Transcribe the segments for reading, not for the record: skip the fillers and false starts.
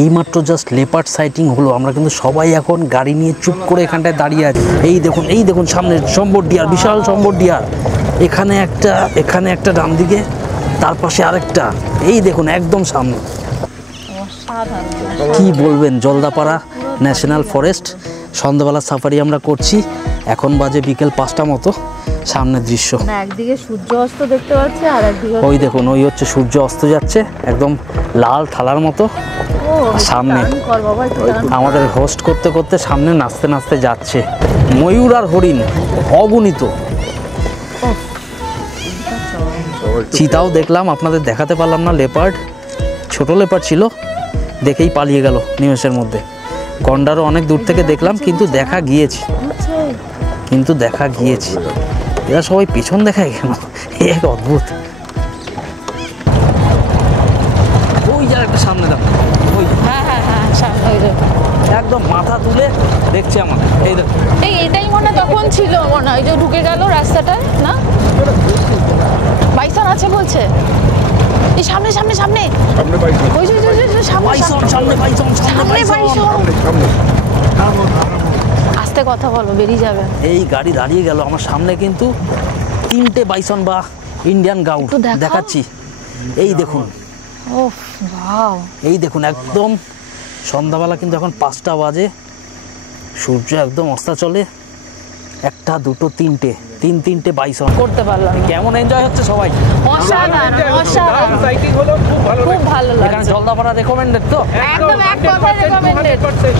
এইমাত্র just leopard citing হলো। আমরা কিন্তু সবাই এখন গাড়ি নিয়ে চুপ করে এখানটায় দাঁড়িয়ে আছি। এই দেখুন সামনে সম্বর ডিয়ার, বিশাল সম্বর ডিয়ার। এখানে একটা ডান দিকে, তার পাশে আরেকটা, এই দেখুন একদম সামনে। কি বলবেন, জলদাপাড়া ন্যাশনাল ফরেস্ট সন্ধ্যাবেলা সাফারি আমরা করছি। এখন বাজে বিকেল 5টা মতো। সামনের দৃশ্য একদিকে সূর্য অস্ত দেখতে পাচ্ছি, আর একদিকে ওই দেখুন, ওই হচ্ছে সূর্য অস্ত যাচ্ছে একদম লাল থালার মতো। সামনে আমাদের হোস্ট করতে করতে সামনে নাচতে নাচতে যাচ্ছে ময়ূর আর হরিণ অগণিত। চিতাও দেখলাম, আপনাদের দেখাতে পারলাম না। লেপার্ড, ছোট লেপার্ড ছিল, দেখেই পালিয়ে গেল নিমেষের মধ্যে। গন্ডারও অনেক দূর থেকে দেখলাম, কিন্তু দেখা গিয়েছি। এরা সবাই পেছন দেখায় কেন, এক অদ্ভুত। ওই যার একটা সামনে দেখো, ওই একদম মাথা তুলে দেখছে আমাকে। এই দেখো, এটাই মনে তখন ছিল, মনে হয় যে ঢুকে গেল রাস্তাটায় না। বাইসন আছে বলছে, এই সামনে আস্তে কথা বলো, বেরিয়ে যাবে। এই গাড়ি দাঁড়িয়ে গেল আমার সামনে, কিন্তু 3টে বাইসন বা ইন্ডিয়ান গাউট দেখাচ্ছি। এই দেখুন, এই দেখুন একদম সন্ধ্যাবেলা, কিন্তু এখন 5টা বাজে, সূর্য একদম অস্তাচলে। 1, 2, 3টে বাইসন করতে পারলাম। কেমন এনজয় হচ্ছে সবাই? খুব ভালো লাগছে। জলদাপাড়া রেকমেন্ডেড তো? একদম এক কথা রেকমেন্ডেড,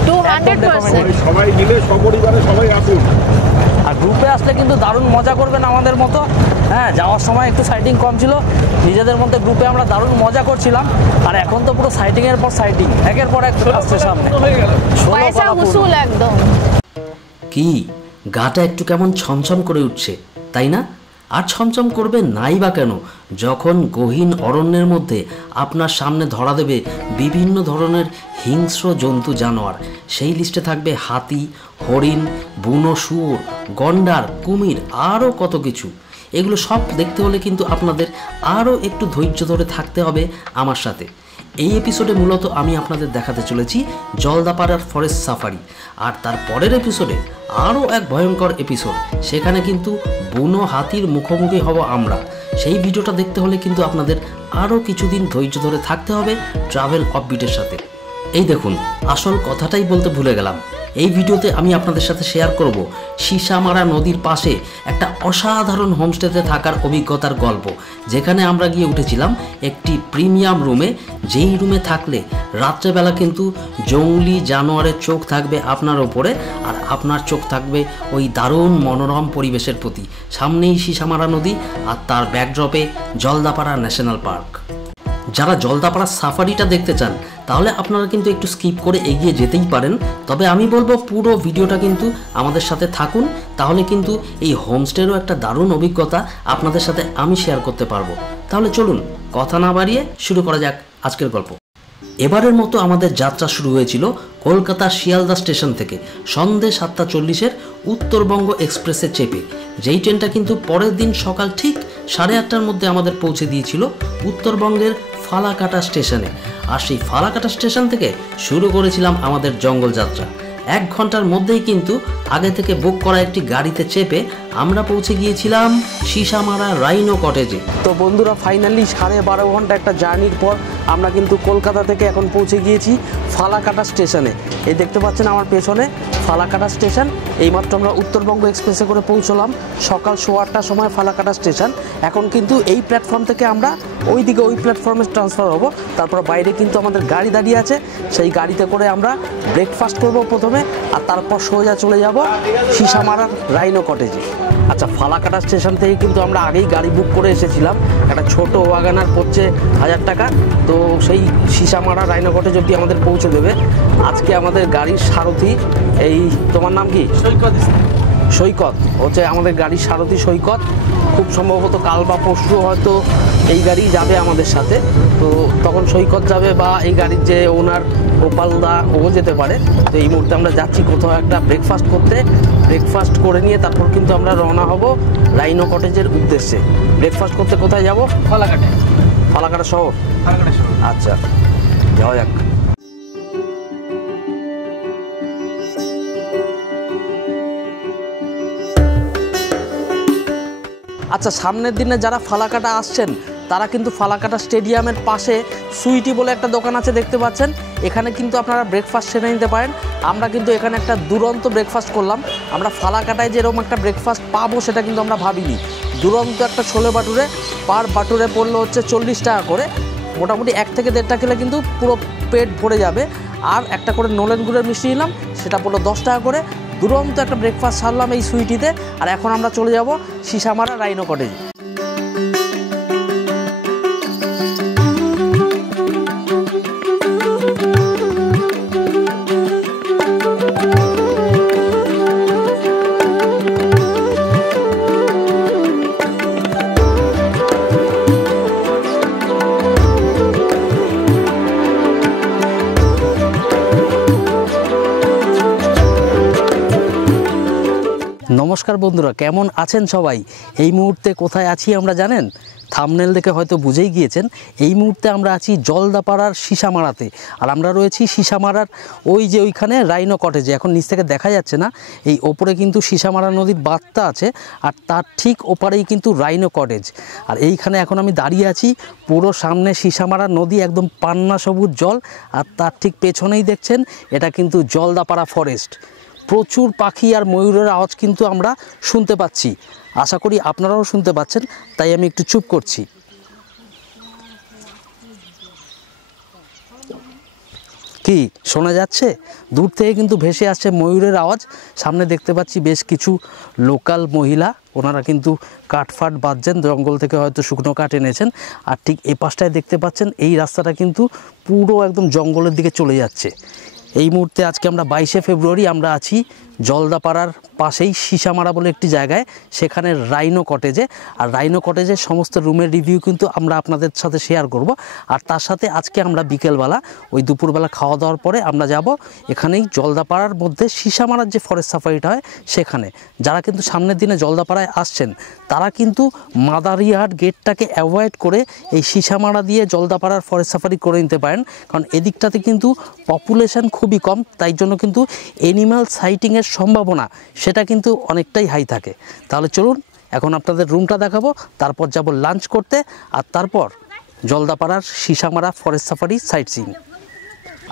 200%। সবাই মিলে সপরিবারে সবাই আসুন। আর গ্রুপে আসলে কিন্তু দারুণ মজা করবেন আমাদের মতো। হ্যাঁ, যাওয়ার সময় একটু সাইটিং কম ছিল, নিজেদের মধ্যে গ্রুপে আমরা দারুণ মজা করছিলাম। আর এখন তো পুরো সাইটিং এর পর সাইটিং, একের পর এক আসছে সামনে। একদম কি গাটা একটু কেমন ছমছম করে উঠছে, তাই না? আর ছমছম করবে নাই বা কেন, যখন গহীন অরণ্যের মধ্যে আপনার সামনে ধরা দেবে বিভিন্ন ধরনের হিংস্র জন্তু জানোয়ার। সেই লিস্টে থাকবে হাতি, হরিণ, বুনো শুয়োর, গন্ডার, কুমির, আরও কত কিছু। এগুলো সব দেখতে হলে কিন্তু আপনাদের আরও একটু ধৈর্য ধরে থাকতে হবে আমার সাথে। এই এপিসোডে মূলত আমি আপনাদের দেখাতে চলেছি জলদাপাড়ার ফরেস্ট সাফারি। আর তার পরের এপিসোডে আরও এক ভয়ঙ্কর এপিসোড, সেখানে কিন্তু বুনো হাতির মুখোমুখি হব আমরা। সেই ভিডিওটা দেখতে হলে কিন্তু আপনাদের আরও কিছুদিন ধৈর্য ধরে থাকতে হবে ট্রাভেল অফবিটের সাথে। এই দেখুন, আসল কথাটাই বলতে ভুলে গেলাম। এই ভিডিওতে আমি আপনাদের সাথে শেয়ার করব সীসামারা নদীর পাশে একটা অসাধারণ হোমস্টেতে থাকার অভিজ্ঞতার গল্প, যেখানে আমরা গিয়ে উঠেছিলাম একটি প্রিমিয়াম রুমে। যেই রুমে থাকলে রাত্রেবেলা কিন্তু জঙ্গলি জানোয়ারের চোখ থাকবে আপনার ওপরে, আর আপনার চোখ থাকবে ওই দারুণ মনোরম পরিবেশের প্রতি। সামনেই সীসামারা নদী, আর তার ব্যাকড্রপে জলদাপাড়া ন্যাশনাল পার্ক। যারা জলদাপাড়া সাফারিটা দেখতে চান, তাহলে আপনারা কিন্তু একটু স্কিপ করে এগিয়ে যেতেই পারেন। তবে আমি বলবো পুরো ভিডিওটা কিন্তু আমাদের সাথে থাকুন, তাহলে কিন্তু এই হোমস্টেরও একটা দারুণ অভিজ্ঞতা আপনাদের সাথে আমি শেয়ার করতে পারবো। তাহলে চলুন কথা না বাড়িয়ে শুরু করা যাক আজকের গল্প। এবারের মতো আমাদের যাত্রা শুরু হয়েছিল কলকাতা শিয়ালদা স্টেশন থেকে সন্ধ্যে 7:40 উত্তরবঙ্গ এক্সপ্রেসে চেপে। যেই ট্রেনটা কিন্তু পরের দিন সকাল ঠিক 8:30টার মধ্যে আমাদের পৌঁছে দিয়েছিল উত্তরবঙ্গের ফালাকাটা স্টেশনে। আর সেই ফালাকাটা স্টেশন থেকে শুরু করেছিলাম আমাদের জঙ্গল যাত্রা। 1 ঘন্টার মধ্যেই কিন্তু আগে থেকে বুক করা একটি গাড়িতে চেপে আমরা পৌঁছে গিয়েছিলাম সীসামারা রাইনো কটেজে। তো বন্ধুরা, ফাইনালি 12.5 ঘন্টা একটা জার্নির পর আমরা কিন্তু কলকাতা থেকে এখন পৌঁছে গিয়েছি ফালাকাটা স্টেশনে। এই দেখতে পাচ্ছেন আমার পেছনে ফালাকাটা স্টেশন। এইমাত্র আমরা উত্তরবঙ্গ এক্সপ্রেসে করে পৌঁছলাম সকাল 8:15টার সময় ফালাকাটা স্টেশন। এখন কিন্তু এই প্ল্যাটফর্ম থেকে আমরা ওই প্ল্যাটফর্মে ট্রান্সফার হব। তারপর বাইরে কিন্তু আমাদের গাড়ি দাঁড়িয়ে আছে, সেই গাড়িতে করে আমরা ব্রেকফাস্ট করবো প্রথমে, আর তারপর সোজা চলে যাব সীসামারা রাইনো কটেজে। আচ্ছা, ফালাকাটা স্টেশন থেকে কিন্তু আমরা আগেই গাড়ি বুক করে এসেছিলাম। একটা ছোট ওয়াগানার পড়ছে 1000 টাকা। তো সেই সীসামারা রাইনো কটেজ অবধি আমাদের পৌঁছে দেবে। আজকে আমাদের গাড়ির সারথি, এই তোমার নাম কি? সৈকত হচ্ছে আমাদের গাড়ির সারথি সৈকত। খুব সম্ভবত কাল বা পরশু হয়তো এই গাড়ি যাবে আমাদের সাথে। তো তখন সৈকত যাবে, বা এই গাড়ির যে ওনার গোপালদা, ও যেতে পারে। তো এই মুহূর্তে আমরা যাচ্ছি কোথাও একটা ব্রেকফাস্ট করতে। ব্রেকফাস্ট করে নিয়ে তারপর কিন্তু আমরা রওনা হব রাইনো কটেজের উদ্দেশ্যে। ব্রেকফাস্ট করতে কোথায় যাব? ফালাকাটা শহর। আচ্ছা, যাওয়া যাক। আচ্ছা, সামনের দিনে যারা ফালাকাটা আসছেন তারা কিন্তু ফালাকাটা স্টেডিয়ামের পাশে সুইটি বলে একটা দোকান আছে, দেখতে পাচ্ছেন। এখানে কিন্তু আপনারা ব্রেকফাস্ট সেরে নিতে পারেন। আমরা কিন্তু এখানে একটা দুরন্ত ব্রেকফাস্ট করলাম। আমরা ফালাকাটায় যেরকম একটা ব্রেকফাস্ট পাবো সেটা কিন্তু আমরা ভাবিনি। দুরন্ত একটা ছোলে বাটুরে, পার বাটুরে পড়লো হচ্ছে 40 টাকা করে। মোটামুটি 1 থেকে 1.5টা খেলে কিন্তু পুরো পেট ভরে যাবে। আর একটা করে নলেন গুড়ের মিষ্টি নিলাম, সেটা পড়লো 10 টাকা করে। দুরন্ত একটা ব্রেকফাস্ট সারলাম এই সুইটিতে। আর এখন আমরা চলে যাব সিসামারা রাইনো কটেজ। নমস্কার বন্ধুরা, কেমন আছেন সবাই? এই মুহূর্তে কোথায় আছি আমরা জানেন? থাম্বনেল দেখে হয়তো বুঝেই গিয়েছেন। এই মুহূর্তে আমরা আছি জলদাপাড়ার সিসামারাতে। আর আমরা রয়েছি সিসামারার ওই যে ওইখানে রাইনো কটেজে। এখন নিচ থেকে দেখা যাচ্ছে না, এই ওপরে কিন্তু সিসামারা নদীর বাঁধটা আছে, আর তার ঠিক ওপারেই কিন্তু রাইনো কটেজ। আর এইখানে এখন আমি দাঁড়িয়ে আছি, পুরো সামনে সিসামারা নদী, একদম পান্না সবুজ জল। আর তার ঠিক পেছনেই দেখছেন এটা কিন্তু জলদাপাড়া ফরেস্ট। প্রচুর পাখি আর ময়ূরের আওয়াজ কিন্তু আমরা শুনতে পাচ্ছি। আশা করি আপনারাও শুনতে পাচ্ছেন, তাই আমি একটু চুপ করছি। কি শোনা যাচ্ছে? দূর থেকে কিন্তু ভেসে আসছে ময়ূরের আওয়াজ। সামনে দেখতে পাচ্ছি বেশ কিছু লোকাল মহিলা, ওনারা কিন্তু কাঠফাট বাঁধছেন, জঙ্গল থেকে হয়তো শুকনো কাঠ এনেছেন। আর ঠিক এ পাশটায় দেখতে পাচ্ছেন এই রাস্তাটা কিন্তু পুরো একদম জঙ্গলের দিকে চলে যাচ্ছে। এই মুহূর্তে আজকে আমরা 22শে ফেব্রুয়ারি, আমরা আছি জলদাপাড়ার পাশেই সিসামারা বলে একটি জায়গায়, সেখানে রাইনো কটেজে। আর রাইনো কটেজের সমস্ত রুমের রিভিউ কিন্তু আমরা আপনাদের সাথে শেয়ার করব। আর তার সাথে আজকে আমরা বিকেলবেলা, ওই দুপুরবেলা খাওয়া দাওয়ার পরে আমরা যাব এখানেই জলদাপাড়ার মধ্যে সিসামারার যে ফরেস্ট সাফারিটা হয় সেখানে। যারা কিন্তু সামনের দিনে জলদাপাড়ায় আসছেন তারা কিন্তু মাদারিহাট গেটটাকে অ্যাভয়েড করে এই সিসামারা দিয়ে জলদাপাড়ার ফরেস্ট সাফারি করে নিতে পারেন, কারণ এদিকটাতে কিন্তু পপুলেশন খুবই কম, তাই জন্য কিন্তু অ্যানিম্যাল সাইটিংয়ের সম্ভাবনা সেটা কিন্তু অনেকটাই হাই থাকে। তাহলে চলুন এখন আপনাদের রুমটা দেখাবো, তারপর যাব লাঞ্চ করতে, আর তারপর জলদাপাড়ার Sisamara forest safari site seeing.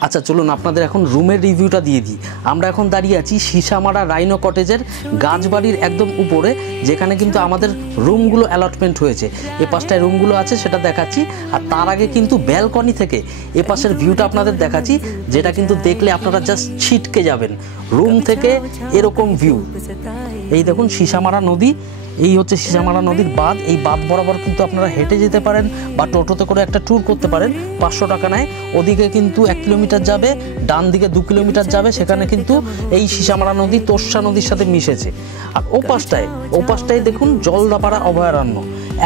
আচ্ছা চলুন আপনাদের এখন রুমের রিভিউটা দিয়ে দিই। আমরা এখন দাঁড়িয়ে আছি সিসামারা রাইনো কটেজের গাছবাড়ির একদম উপরে, যেখানে কিন্তু আমাদের রুমগুলো অ্যালটমেন্ট হয়েছে। এ পাশটায় রুমগুলো আছে সেটা দেখাচ্ছি, আর তার আগে কিন্তু ব্যালকনি থেকে এ পাশের ভিউটা আপনাদের দেখাচ্ছি, যেটা কিন্তু দেখলে আপনারা জাস্ট ছিটকে যাবেন। রুম থেকে এরকম ভিউ, এই দেখুন সিসামারা নদী, এই হচ্ছে সিসামারা নদীর বাঁধ। এই বাঁধ বরাবর কিন্তু আপনারা হেঁটে যেতে পারেন বা টোটোতে করে একটা ট্যুর করতে পারেন, 500 টাকা নেয়। ওদিকে কিন্তু 1 কিলোমিটার যাবে, ডান দিকে 2 কিলোমিটার যাবে, সেখানে কিন্তু এই সিসামারা নদী তোর্ষা নদীর সাথে মিশেছে। আর ওপাশটায় দেখুন জলদাপাড়া অভয়ারণ্য,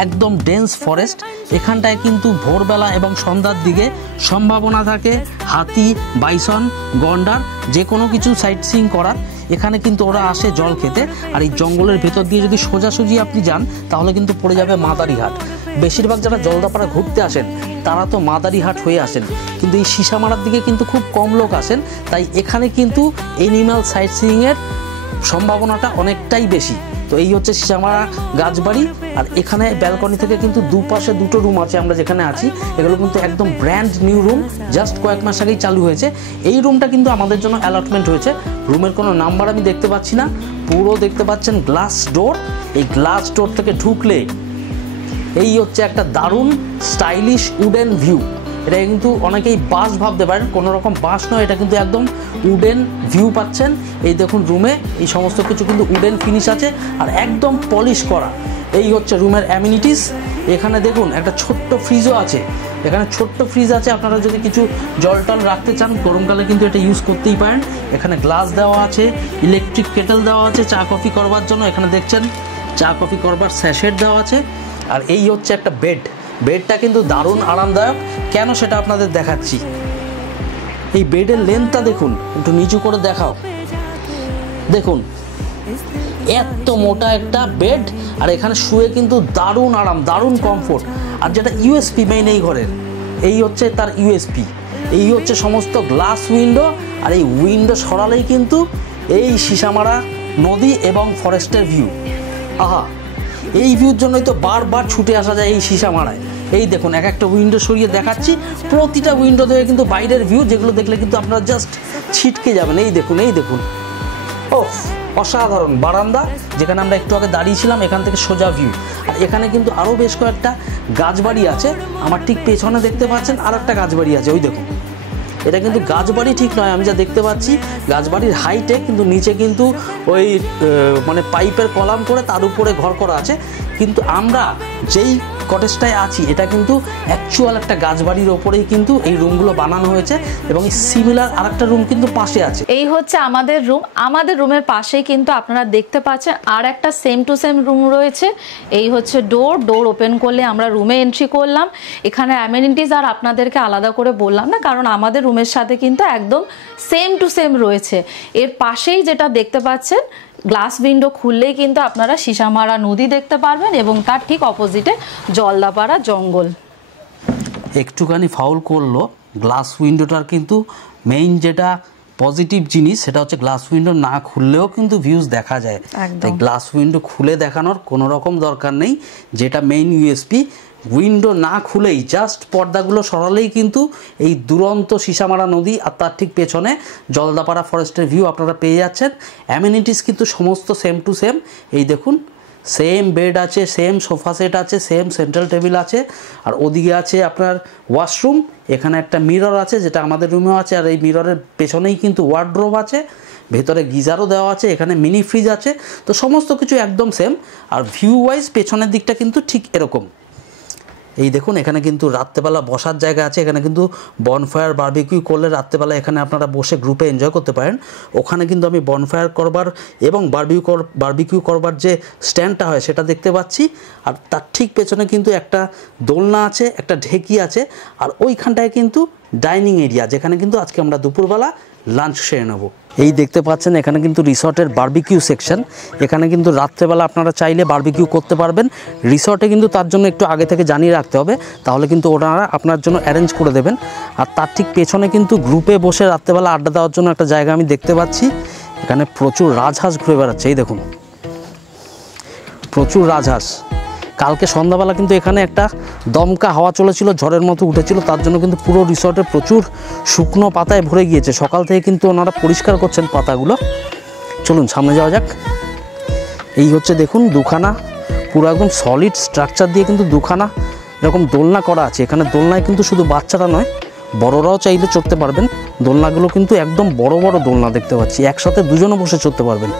একদম ডেন্স ফরেস্ট। এখানটায় কিন্তু ভোরবেলা এবং সন্ধ্যার দিকে সম্ভাবনা থাকে হাতি, বাইসন, গন্ডার, যে কোনো কিছু সাইট সিইং করার। এখানে কিন্তু ওরা আসে জল খেতে। আর এই জঙ্গলের ভেতর দিয়ে যদি সোজাসুজি আপনি যান তাহলে কিন্তু পড়ে যাবে মাদারিহাট। বেশিরভাগ যারা জলদাপাড়া ঘুরতে আসেন তারা তো মাদারিহাট হয়ে আসেন, কিন্তু এই সিসামারার দিকে কিন্তু খুব কম লোক আসেন, তাই এখানে কিন্তু অ্যানিম্যাল সাইট সিইংয়ের সম্ভাবনাটা অনেকটাই বেশি। তো এই হচ্ছে সিসামারা গাছবাড়ি। আর এখানে ব্যালকনি থেকে কিন্তু দুপাশে 2টো রুম আছে আমরা যেখানে আছি। এগুলো কিন্তু একদম ব্র্যান্ড নিউ রুম, জাস্ট কয়েক মাস আগেই চালু হয়েছে। এই রুমটা কিন্তু আমাদের জন্য অ্যালটমেন্ট হয়েছে। রুমের কোনো নাম্বার আমি দেখতে পাচ্ছি না, পুরো দেখতে পাচ্ছেন গ্লাস ডোর। এই গ্লাস ডোর থেকে ঢুকলে এই হচ্ছে একটা দারুণ স্টাইলিশ উডেন ভিউ। এটা কিন্তু অনেকেই বাঁশ ভাবতে পারেন, কোনো রকম বাঁশ নয়, এটা কিন্তু একদম উডেন ভিউ পাচ্ছেন। এই দেখুন রুমে এই সমস্ত কিছু কিন্তু উডেন ফিনিশ আছে আর একদম পলিশ করা। এই হচ্ছে রুমের অ্যামিনিটিস। এখানে দেখুন একটা ছোট্ট ফ্রিজও আছে, এখানে ছোট্ট ফ্রিজ আছে, আপনারা যদি কিছু জল টল রাখতে চান গরমকালে কিন্তু এটা ইউজ করতেই পারেন। এখানে গ্লাস দেওয়া আছে, ইলেকট্রিক কেটেল দেওয়া আছে চা কফি করবার জন্য। এখানে দেখছেন চা কফি করবার স্যাশেট দেওয়া আছে। আর এই হচ্ছে একটা বেডটা কিন্তু দারুণ আরামদায়ক। কেন সেটা আপনাদের দেখাচ্ছি। এই বেডের লেন্থটা দেখুন, একটু নিচু করে দেখাও, দেখুন এত মোটা একটা বেড। আর এখানে শুয়ে কিন্তু দারুণ আরাম, দারুণ কমফোর্ট। আর যেটা ইউএসপি মেইন এই ঘরের, এই হচ্ছে তার ইউএসপি, এই হচ্ছে সমস্ত গ্লাস উইন্ডো। আর এই উইন্ডো সরালেই কিন্তু এই সীসামারা নদী এবং ফরেস্টের ভিউ। আহা, এই ভিউর জন্যই তো বারবার ছুটে আসা যায় এই সীসামারায়। এই দেখুন এক একটা উইন্ডো সরিয়ে দেখাচ্ছি, প্রতিটা উইন্ডো থেকে কিন্তু বাইরের ভিউ, যেগুলো দেখলে কিন্তু আপনারা জাস্ট ছিটকে যাবেন। এই দেখুন, এই দেখুন, ও অসাধারণ বারান্দা, যেখানে আমরা একটু আগে দাঁড়িয়েছিলাম, এখান থেকে সোজা ভিউ। আর এখানে কিন্তু আরও বেশ কয়েকটা গাছবাড়ি আছে। আমার ঠিক পেছনে দেখতে পাচ্ছেন আর একটা গাছবাড়ি আছে, ওই দেখুন। এটা কিন্তু গাছবাড়ি ঠিক নয়, আমি যা দেখতে পাচ্ছি গাছবাড়ির হাইটে, কিন্তু নিচে কিন্তু ওই মানে পাইপের কলাম করে তার উপরে ঘর করা আছে। কিন্তু আমরা যেই কটেজটায় আছি এটা কিন্তু অ্যাকচুয়াল একটা গাছবাড়ির ওপরেই কিন্তু এই রুমগুলো বানানো হয়েছে, এবং এই সিমিলার আরেকটা রুম কিন্তু পাশে আছে। এই হচ্ছে আমাদের রুম। আমাদের রুমের পাশেই কিন্তু আপনারা দেখতে পাচ্ছেন আর একটা সেম টু সেম রুম রয়েছে। এই হচ্ছে ডোর ওপেন করলে আমরা রুমে এন্ট্রি করলাম। এখানে অ্যামেনিটিস আর আপনাদেরকে আলাদা করে বললাম না, কারণ আমাদের রুমের সাথে কিন্তু একদম সেম টু সেম রয়েছে। এর পাশেই যেটা দেখতে পাচ্ছেন, গ্লাস উইন্ডো খুললেই কিন্তু আপনারা সীসামারা নদী দেখতে পারবেন, এবং তার ঠিক অপোজিটে জলদাপাড়া জঙ্গল। একটুখানি ফাউল করলো, গ্লাস উইন্ডোটার কিন্তু মেইন যেটা পজিটিভ জিনিস সেটা হচ্ছে গ্লাস উইন্ডো না খুললেও কিন্তু ভিউজ দেখা যায়। তাই গ্লাস উইন্ডো খুলে দেখানোর কোনো রকম দরকার নেই, যেটা মেইন ইউএসপি। উইন্ডো না খুলেই জাস্ট পর্দাগুলো সরালেই কিন্তু এই দুরন্ত সীসামারা নদী আর তার ঠিক পেছনে জলদাপাড়া ফরেস্টের ভিউ আপনারা পেয়ে যাচ্ছেন। অ্যামেনিটিস কিন্তু সমস্ত সেম টু সেম। এই দেখুন, সেম বেড আছে, সেম সোফা সেট আছে, সেম সেন্ট্রাল টেবিল আছে, আর ওদিকে আছে আপনার ওয়াশরুম। এখানে একটা মিরর আছে, যেটা আমাদের রুমেও আছে, আর এই মিররের পেছনেই কিন্তু ওয়ার্ডরোব আছে, ভেতরে গিজারও দেওয়া আছে, এখানে মিনি ফ্রিজ আছে। তো সমস্ত কিছু একদম সেম। আর ভিউ ওয়াইজ পেছনের দিকটা কিন্তু ঠিক এরকম। এই দেখুন, এখানে কিন্তু রাত্রেবেলা বসার জায়গা আছে। এখানে কিন্তু বনফায়ার বারবিকিউ করলে রাত্রেবেলা এখানে আপনারা বসে গ্রুপে এনজয় করতে পারেন। ওখানে কিন্তু আমি বনফায়ার করবার এবং বারবিকিউ করবার যে স্ট্যান্ডটা হয় সেটা দেখতে পাচ্ছি। আর তার ঠিক পেছনে কিন্তু একটা দোলনা আছে, একটা ঢেকি আছে, আর ওইখানটায় কিন্তু ডাইনিং এরিয়া, যেখানে কিন্তু আজকে আমরা দুপুরবেলা লাঞ্চ সেরে নেব। এই দেখতে পাচ্ছেন এখানে কিন্তু রিসর্টের বারবিকিউ সেকশন। এখানে কিন্তু রাত্রেবেলা আপনারা চাইলে বারবিকিউ করতে পারবেন। রিসর্টে কিন্তু তার জন্য একটু আগে থেকে জানিয়ে রাখতে হবে, তাহলে কিন্তু ওনারা আপনার জন্য অ্যারেঞ্জ করে দেবেন। আর তার ঠিক পেছনে কিন্তু গ্রুপে বসে রাত্রেবেলা আড্ডা দেওয়ার জন্য একটা জায়গা আমি দেখতে পাচ্ছি। এখানে প্রচুর রাজহাঁস ঘুরে বেড়াচ্ছে, এই দেখুন, প্রচুর রাজহাঁস। কালকে সন্ধ্যাবেলা কিন্তু এখানে একটা দমকা হাওয়া চলেছিল, ঝড়ের মতো উঠেছিল, তার জন্য কিন্তু পুরো রিসর্টে প্রচুর শুকনো পাতায় ভরে গিয়েছে। সকাল থেকে কিন্তু ওনারা পরিষ্কার করছেন পাতাগুলো। চলুন সামনে যাওয়া যাক। এই হচ্ছে দেখুন দুখানা পুরো একদম সলিড স্ট্রাকচার দিয়ে কিন্তু দুখানা এরকম দোলনা করা আছে। এখানে দোলনায় কিন্তু শুধু বাচ্চারা নয়, বড়রাও চাইলে চড়তে পারবেন। দোলনাগুলো কিন্তু একদম বড় বড় দোলনা দেখতে পাচ্ছি, একসাথে দুজনও বসে চড়তে পারবেন।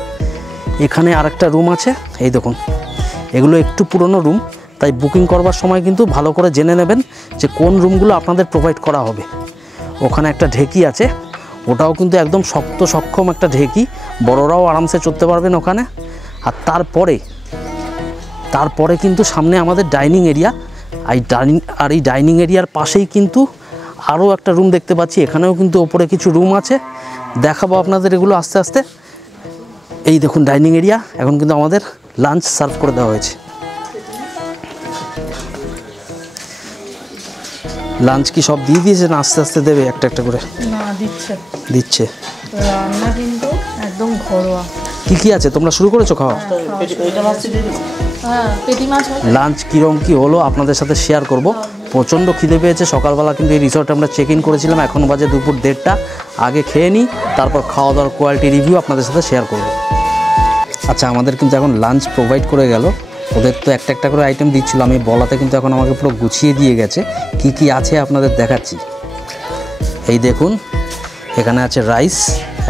এখানে আরেকটা রুম আছে, এই দেখুন। এগুলো একটু পুরনো রুম, তাই বুকিং করবার সময় কিন্তু ভালো করে জেনে নেবেন যে কোন রুমগুলো আপনাদের প্রোভাইড করা হবে। ওখানে একটা ঢেকি আছে, ওটাও কিন্তু একদম শক্ত সক্ষম একটা ঢেকি, বড়রাও আরামসে চড়তে পারবেন ওখানে। আর তারপরে কিন্তু সামনে আমাদের ডাইনিং এরিয়া। এই ডাইনিং এরিয়ার পাশেই কিন্তু আরও একটা রুম দেখতে পাচ্ছি। এখানেও কিন্তু ওপরে কিছু রুম আছে, দেখাবো আপনাদের এগুলো আস্তে আস্তে। এই দেখুন ডাইনিং এরিয়া, এখন কিন্তু আমাদের লাঞ্চ সার্ভ করে দেওয়া হয়েছে। লাঞ্চ কি সব দিয়ে দিয়েছে না আস্তে আস্তে দেবে একটা একটা করে? না, দিচ্ছে। রান্না কিন্তু একদম ঘরোয়া। কি আছে তোমরা শুরু করেছো খাওয়া? হ্যাঁ, পেটি মাছ। লাঞ্চ কীরকম কী হলো আপনাদের সাথে শেয়ার করব। প্রচণ্ড খিদে পেয়েছে। সকালবেলা কিন্তু এই রিসর্টে আমরা চেক ইন করেছিলাম, এখন বাজে দুপুর 1:30। আগে খেয়ে নিই, তারপর খাওয়া দাওয়ার কোয়ালিটি রিভিউ আপনাদের সাথে শেয়ার করব। আচ্ছা, আমাদের কিন্তু এখন লাঞ্চ প্রোভাইড করে গেল। ওদের তো একটা একটা করে আইটেম দিচ্ছিল, আমি বলাতে কিন্তু এখন আমাকে পুরো গুছিয়ে দিয়ে গেছে। কি কি আছে আপনাদের দেখাচ্ছি। এই দেখুন, এখানে আছে রাইস,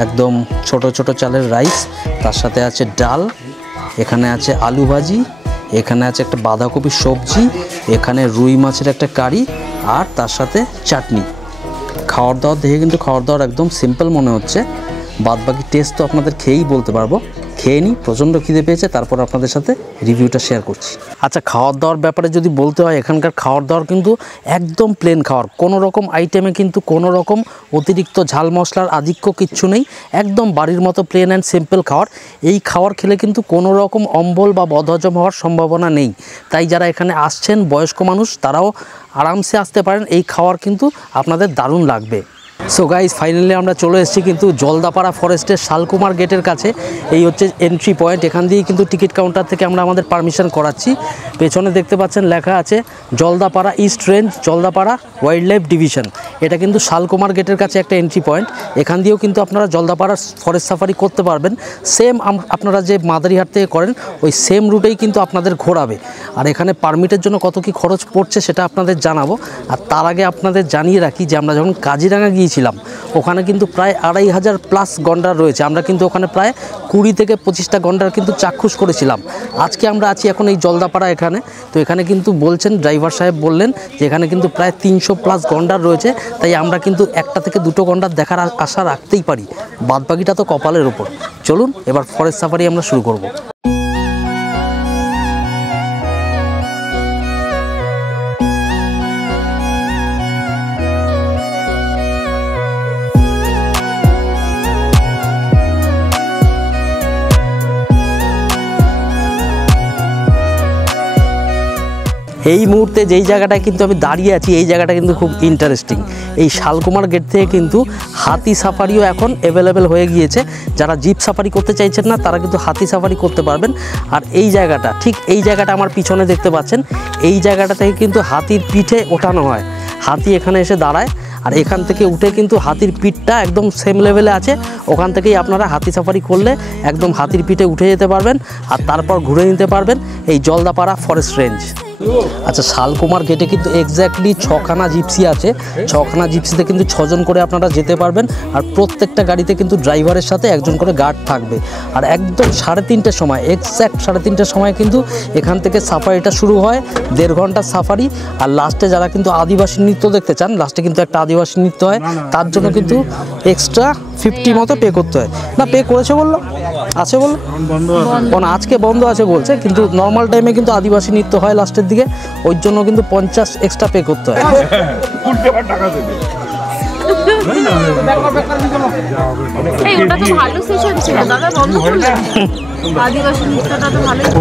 একদম ছোট ছোট চালের রাইস, তার সাথে আছে ডাল, এখানে আছে আলু ভাজি, এখানে আছে একটা বাঁধাকপির সবজি, এখানে রুই মাছের একটা কারি, আর তার সাথে চাটনি। খাওয়ার দাওয়ার দেখে কিন্তু খাওয়ার দাওয়ার একদম সিম্পল মনে হচ্ছে। বাদবাকি টেস্ট তো আপনাদের খেয়েই বলতে পারবো খেয়ে নিই, প্রচণ্ড খিদে পেয়েছে, তারপর আপনাদের সাথে রিভিউটা শেয়ার করছি। আচ্ছা, খাওয়ার দাওয়ার ব্যাপারে যদি বলতে হয়, এখানকার খাওয়ার দাওয়ার কিন্তু একদম প্লেন খাওয়ার, কোনো রকম আইটেমে কিন্তু কোনো রকম অতিরিক্ত ঝাল মশলার আধিক্য কিচ্ছু নেই, একদম বাড়ির মতো প্লেন অ্যান্ড সিম্পল খাওয়ার। এই খাওয়ার খেলে কিন্তু কোনো রকম অম্বল বা বদহজম হওয়ার সম্ভাবনা নেই। তাই যারা এখানে আসছেন বয়স্ক মানুষ, তারাও আরামসে আসতে পারেন, এই খাওয়ার কিন্তু আপনাদের দারুণ লাগবে। সো গাইজ, ফাইনালি আমরা চলে এসেছি কিন্তু জলদাপাড়া ফরেস্টের শালকুমার গেটের কাছে। এই হচ্ছে এন্ট্রি পয়েন্ট, এখান দিয়েই কিন্তু টিকিট কাউন্টার থেকে আমরা আমাদের পারমিশন করাচ্ছি। পেছনে দেখতে পাচ্ছেন লেখা আছে Jaldapara east range Jaldapara wild life division. এটা কিন্তু শালকুমার গেটের কাছে একটা এন্ট্রি পয়েন্ট। এখান দিয়েও কিন্তু আপনারা জলদাপাড়ার ফরেস্ট সাফারি করতে পারবেন। সেম আপনারা যে মাদারিহাট থেকে করেন ওই সেম রুটেই কিন্তু আপনাদের ঘোরাবে। আর এখানে পারমিটের জন্য কত কি খরচ পড়ছে সেটা আপনাদের জানাবো। আর তার আগে আপনাদের জানিয়ে রাখি যে আমরা যখন কাজিরাঙা গিয়েছিলাম ওখানে কিন্তু প্রায় 2500+ গন্ডার রয়েছে। আমরা কিন্তু ওখানে প্রায় 20 থেকে 25টা গন্ডার কিন্তু চাক্ষুষ করেছিলাম। আজকে আমরা আছি এখন এই জলদাপাড়া এখানে। তো এখানে কিন্তু বলছেন, ড্রাইভার সাহেব বললেন যে এখানে কিন্তু প্রায় 300+ গন্ডার রয়েছে। তাই আমরা কিন্তু 1টা থেকে 2টো গন্ডার দেখার আশা রাখতেই পারি, বাদবাকিটা তো কপালের ওপর। চলুন এবার ফরেস্ট সাফারি আমরা শুরু করব। এই মুহূর্তে যেই জায়গাটায় কিন্তু আমি দাঁড়িয়ে আছি, এই জায়গাটা কিন্তু খুব ইন্টারেস্টিং। এই শালকুমার গেট থেকে কিন্তু হাতি সাফারিও এখন অ্যাভেলেবেল হয়ে গিয়েছে। যারা জিপ সাফারি করতে চাইছেন না, তারা কিন্তু হাতি সাফারি করতে পারবেন। আর এই জায়গাটা, ঠিক এই জায়গাটা আমার পিছনে দেখতে পাচ্ছেন, এই জায়গাটা থেকে কিন্তু হাতির পিঠে ওঠানো হয়। হাতি এখানে এসে দাঁড়ায়, আর এখান থেকে উঠে কিন্তু হাতির পিঠটা একদম সেম লেভেলে আছে। ওখান থেকেই আপনারা হাতি সাফারি করলে একদম হাতির পিঠে উঠে যেতে পারবেন, আর তারপর ঘুরে নিতে পারবেন এই জলদাপাড়া ফরেস্ট রেঞ্জ। আচ্ছা, শালকুমার গেটে কিন্তু এক্স্যাক্টলি 6খানা জিপসি আছে। 6খানা জিপসিতে কিন্তু 6 জন করে আপনারা যেতে পারবেন। আর প্রত্যেকটা গাড়িতে কিন্তু ড্রাইভারের সাথে একজন করে গার্ড থাকবে। আর একদম 3:30টার সময়, এক্স্যাক্ট 3:30টার সময় কিন্তু এখান থেকে সাফারিটা শুরু হয়। 1.5 ঘন্টার সাফারি। আর লাস্টে যারা কিন্তু আদিবাসী নৃত্য দেখতে চান, লাস্টে কিন্তু একটা আদিবাসী নৃত্য হয়, তার জন্য কিন্তু এক্সট্রা 50 মতো পে করতে হয়। না, পে করেছে বললো, আছে বললো, আজকে বন্ধ আছে বলছে, কিন্তু নর্মাল টাইমে কিন্তু আদিবাসী নৃত্য হয় লাস্টের দিকে, ওই জন্য কিন্তু 50 এক্সট্রা পে করতে হয়।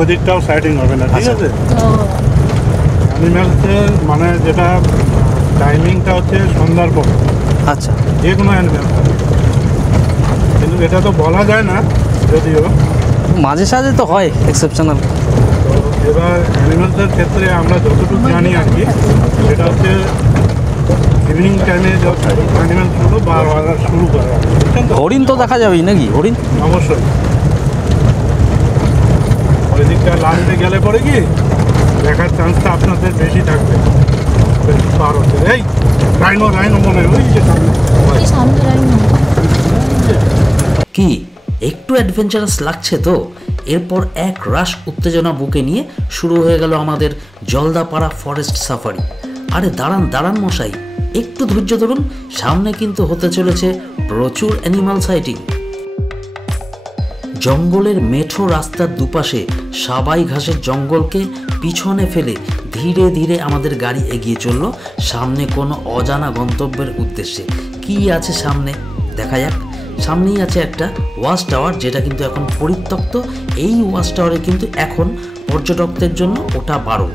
ওদিকটাও সাইডিং হবে না, ঠিক আছে? অ্যানিম্যালসের মানে যেটা টাইমিংটা হচ্ছে সন্ধ্যার পর। আচ্ছা, যে কোনো অ্যানিম্যাল, কিন্তু এটা তো বলা যায় না, যদিও মাঝে সাঝে তো হয় এক্সেপশনাল। এবার অ্যানিম্যালসের ক্ষেত্রে আমরা যতটুকু জানি আর কি, সেটা হচ্ছে ইভিনিং টাইমে যত অ্যানিম্যালসগুলো বার হওয়া শুরু করে। হরিণ তো দেখা যাবেই নাকি? হরিণ অবশ্যই ওই দিকটা লাইনতে গেলে পরে কি দেখার চান্সটা আপনাদের বেশি থাকবে। বার হচ্ছে এই রাইনো রাইনো মনে হয় ওই যে কি একটু অ্যাডভেঞ্চারাস লাগছে তো? এরপর এক রাশ উত্তেজনা বুকে নিয়ে শুরু হয়ে গেল আমাদের জলদাপাড়া ফরেস্ট সাফারি। আরে দাঁড়ান দাঁড়ান মশাই, একটু ধৈর্য ধরুন, সামনে কিন্তু হতে চলেছে প্রচুর অ্যানিমাল সাইটিং। জঙ্গলের মেঠো রাস্তার দুপাশে সাবাই ঘাসের জঙ্গলকে পিছনে ফেলে ধীরে ধীরে আমাদের গাড়ি এগিয়ে চলল সামনে কোনো অজানা গন্তব্যের উদ্দেশ্যে। কি আছে সামনে দেখা যাক। সামনেই আছে একটা ওয়াচ টাওয়ার, যেটা কিন্তু এখন পরিত্যক্ত। এই ওয়াচ টাওয়ারে কিন্তু এখন পর্যটকদের জন্য ওটা বারণ।